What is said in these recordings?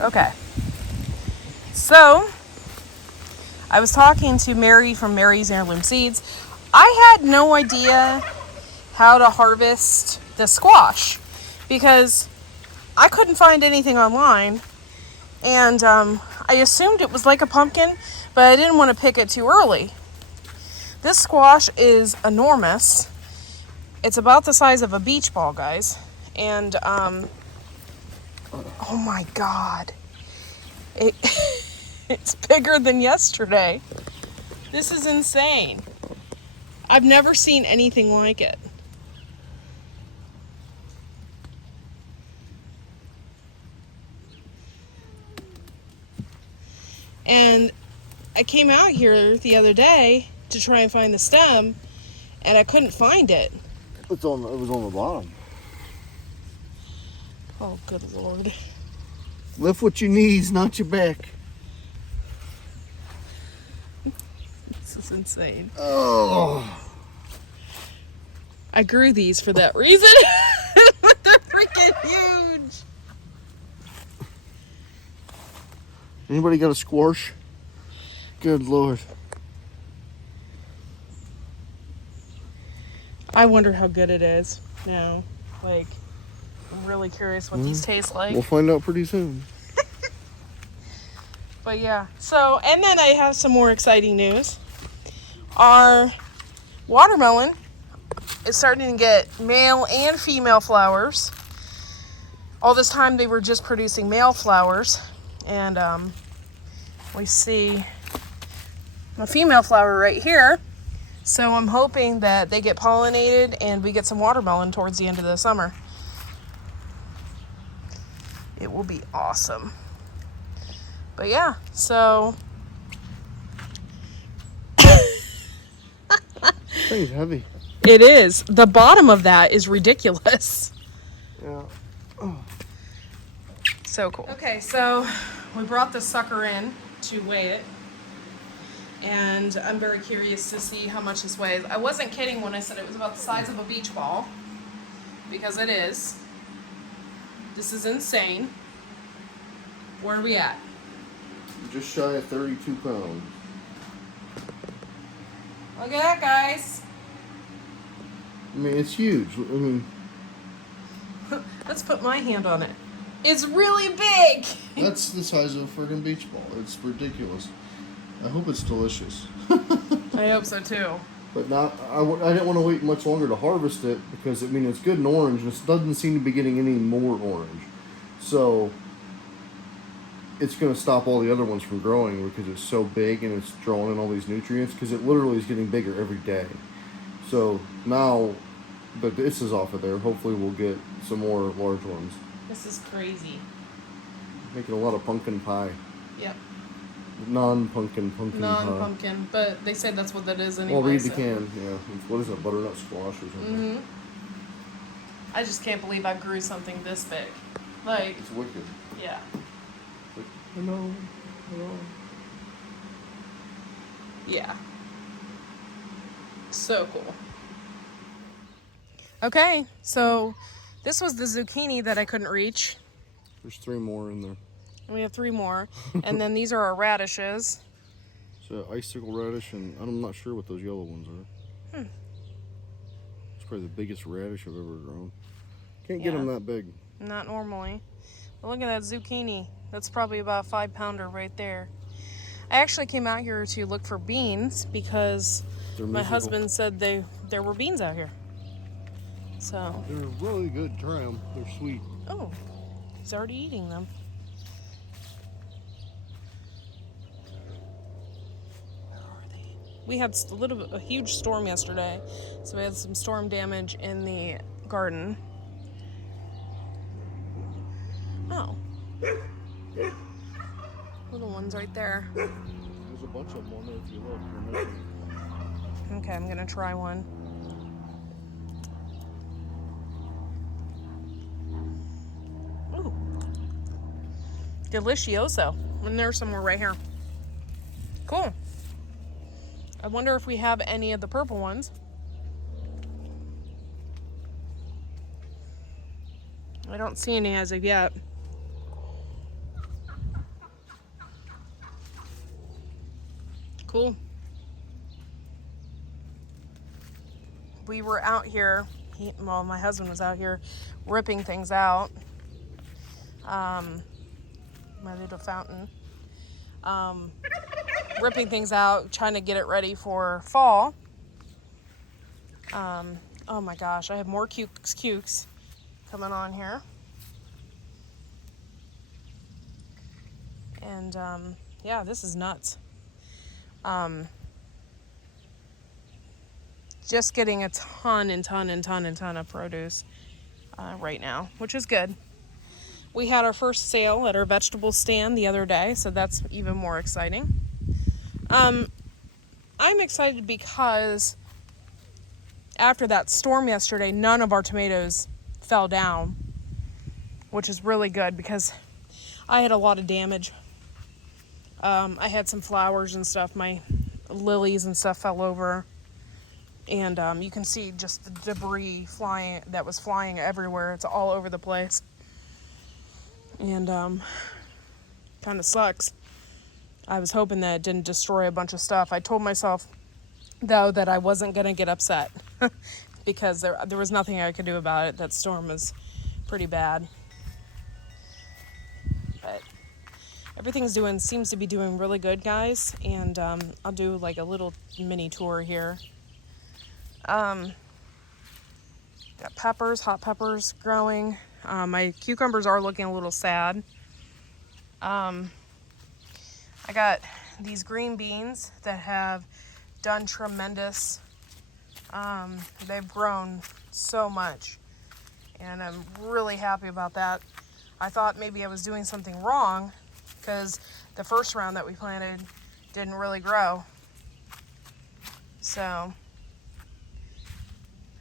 Okay. So, I was talking to Mary from Mary's Heirloom Seeds. I had no idea how to harvest the squash because I couldn't find anything online, and I assumed it was like a pumpkin, but I didn't want to pick it too early. This squash is enormous. It's about the size of a beach ball, guys, and oh my god, it's bigger than yesterday. This is insane. I've never seen anything like it. And I came out here the other day to try and find the stem, and I couldn't find it. It was on the bottom. Oh, good lord. Lift with your knees, not your back. This is insane. Oh. I grew these for that reason. But they're freaking huge. Anybody got a squash? Good lord. I wonder how good it is now. Like, I'm really curious what these taste like. We'll find out pretty soon. But yeah, so, and then I have some more exciting news. Our watermelon is starting to get male and female flowers. All this time they were just producing male flowers, and we see a female flower right here. So I'm hoping that they get pollinated and we get some watermelon towards the end of the summer. It will be awesome. But yeah, so Thing's heavy. it is. The bottom of that is ridiculous. Yeah. So cool. Okay, so we brought this sucker in to weigh it. And I'm very curious to see how much this weighs. I wasn't kidding when I said it was about the size of a beach ball, because it is. This is insane. Where are we at? Just shy of 32 pounds. Look at that, guys. I mean, it's huge. I mean, Let's put my hand on it. It's really big. that's the size of a friggin' beach ball. It's ridiculous. I hope it's delicious. I hope so too. But not. I didn't want to wait much longer to harvest it because, I mean, it's good and orange, and it doesn't seem to be getting any more orange. So it's going to stop all the other ones from growing because it's so big and it's drawing in all these nutrients, because it literally is getting bigger every day. So now that this is off of there, hopefully we'll get some more large ones. This is crazy. Making a lot of pumpkin pie. Yep. Non-pumpkin pie. Non-pumpkin, but they said that's what that is anyway. Well, read the so. can, yeah. What is it, butternut squash or something? Mm-hmm. I just can't believe I grew something this big. Like, It's wicked. yeah. Like, hello. Yeah. So cool. Okay, so this was the zucchini that I couldn't reach. There's 3 more in there. And we have 3 more. And then these are our radishes. So icicle radish, and I'm not sure what those yellow ones are. It's probably the biggest radish I've ever grown. Can't get them that big. Not normally. But look at that zucchini. That's probably about a 5-pounder right there. I actually came out here to look for beans because my husband said there were beans out here. So. They're really good. Try them. They're sweet. Oh, he's already eating them. Where are they? We had a huge storm yesterday, so we had some storm damage in the garden. Oh. Little ones right there. There's a bunch of them on there if you look. You're missing. Okay, I'm gonna try one. Ooh. Delicioso. And there's some more right here. Cool. I wonder if we have any of the purple ones. I don't see any as of yet. cool. We were out here, my husband was out here ripping things out. My little fountain. Ripping things out, trying to get it ready for fall. Oh my gosh, I have more cukes coming on here. And yeah, this is nuts. Just getting a ton of produce right now, which is good. We had our first sale at our vegetable stand the other day, so that's even more exciting. I'm excited because after that storm yesterday, none of our tomatoes fell down, which is really good because I had a lot of damage. I had some flowers and stuff. My lilies and stuff fell over. And you can see just the debris that was flying everywhere. It's all over the place. And kind of sucks. I was hoping that it didn't destroy a bunch of stuff. I told myself, though, that I wasn't going to get upset because there was nothing I could do about it. That storm was pretty bad. But everything's seems to be doing really good, guys. And I'll do like a little mini tour here. Got peppers, hot peppers growing. My cucumbers are looking a little sad. I got these green beans that have done tremendous. They've grown so much, and I'm really happy about that. I thought maybe I was doing something wrong because the first round that we planted didn't really grow. So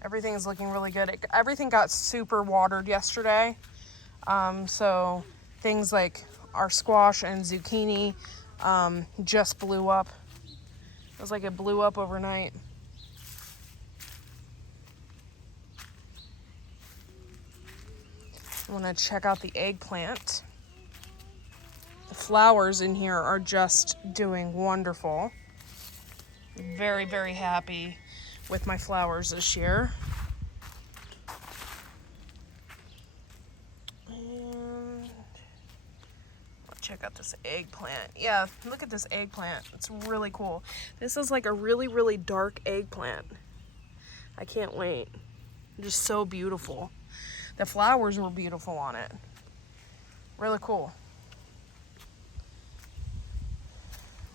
everything is looking really good. Everything got super watered yesterday. So things like our squash and zucchini just blew up. It was like it blew up overnight. I want to check out the eggplant. The flowers in here are just doing wonderful. Very, very happy with my flowers this year. And let's check out this eggplant. Yeah, look at this eggplant. It's really cool. This is like a really, really dark eggplant. I can't wait. Just so beautiful. The flowers were beautiful on it. Really cool.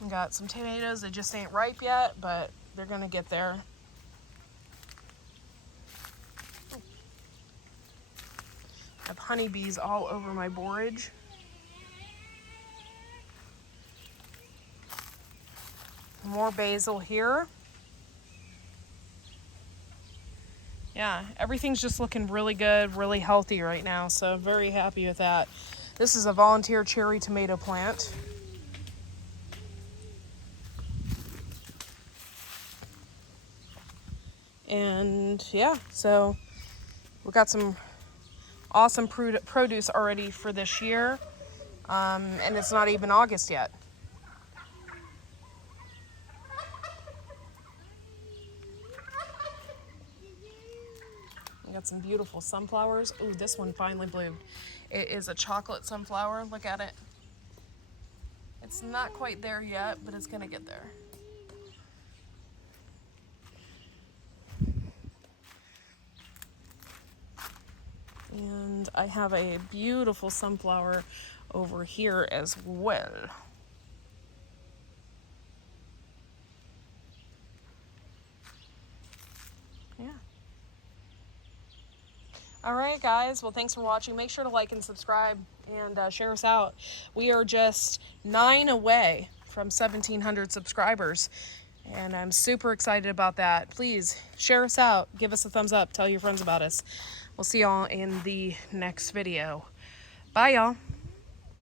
We got some tomatoes that just ain't ripe yet, but they're gonna get there. I have honeybees all over my borage. More basil here. Yeah, everything's just looking really good, really healthy right now, so very happy with that. This is a volunteer cherry tomato plant. And yeah, so we got some awesome produce already for this year, and it's not even August yet. We got some beautiful sunflowers. Ooh, this one finally bloomed. It is a chocolate sunflower. Look at it. It's not quite there yet, but it's gonna get there. And I have a beautiful sunflower over here as well. Yeah. All right, guys. Well, thanks for watching. Make sure to like and subscribe and share us out. We are just 9 away from 1,700 subscribers, and I'm super excited about that. Please share us out. Give us a thumbs up. Tell your friends about us. We'll see y'all in the next video. Bye, y'all.